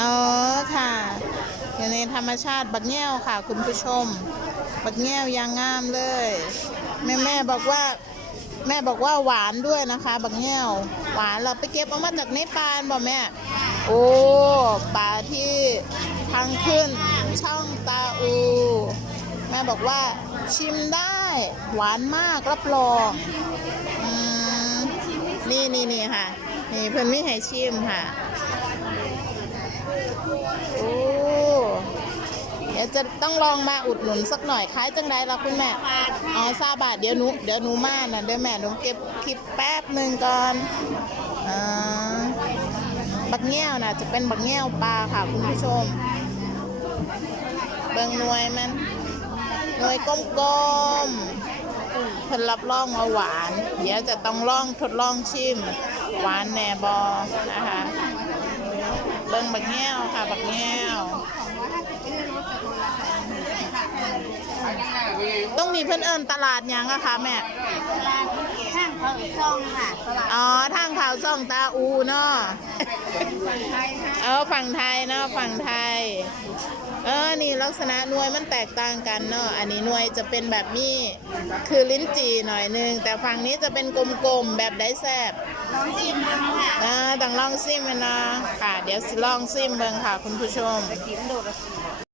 อ๋อค่ะ อยู่ในธรรมชาติบักแง่วค่ะ คุณผู้ชม บักแง่วยางงามเลย แม่แม่บอกว่าแม่บอกว่าหวานด้วยนะคะบักแง่วหวานเราไปเก็บเอามาจากในปานบ่แม่ โอ้ปลาที่ทางขึ้นช่องตาอู แม่บอกว่าชิมได้หวานมากรับรองอนี่นี่นี่ค่ะ นี่เพิ่นมีให้ชิมค่ะ โอ้ เดี๋ยวจะต้องลองมาอุดหนุนสักหน่อยคล้ายจังไรล่ะคุณแม่ อ๋อซาบาทเดี๋ยวหนูเดี๋ยวหนูมานะเดี๋ยวแม่หนูเก็บคลิปแป๊บหนึ่งก่อนอ่าบักแง่วนะจะเป็นบักแง่วปลาค่ะ คุณผู้ชม เบิ่งหน่วยมันหน่วยกลมๆเพิ่นรับรองว่าหวาน เดี๋ยวจะต้องลองทดลองชิม หวานแหนบอนะคะเบิ่งบักแง้วค่ะบักแง้วต้องมีเพื่อนเอิญตลาดหยังอะคะแม่ ตลาดห้าง ช่องค่ะตลาดอ๋อทางข่าวซ่องตาอูเนาะฝั่งไทยค่ะเออฝั่งไทยเนาะฝั่งไทย เออนี่ลักษณะหน่วยมันแตกต่างกันเนาะอันนี้หน่วยจะเป็นแบบนี้คือลิ้นจี่หน่อยนึงแต่ฝั่งนี้จะเป็นกลมๆแบบไดแซบน้องชิมดูค่ะอ่าต้องลองซิมมันนะค่ะ เดี๋ยวสิลองซิมเบิ่งค่ะคุณผู้ชม กินโดดละ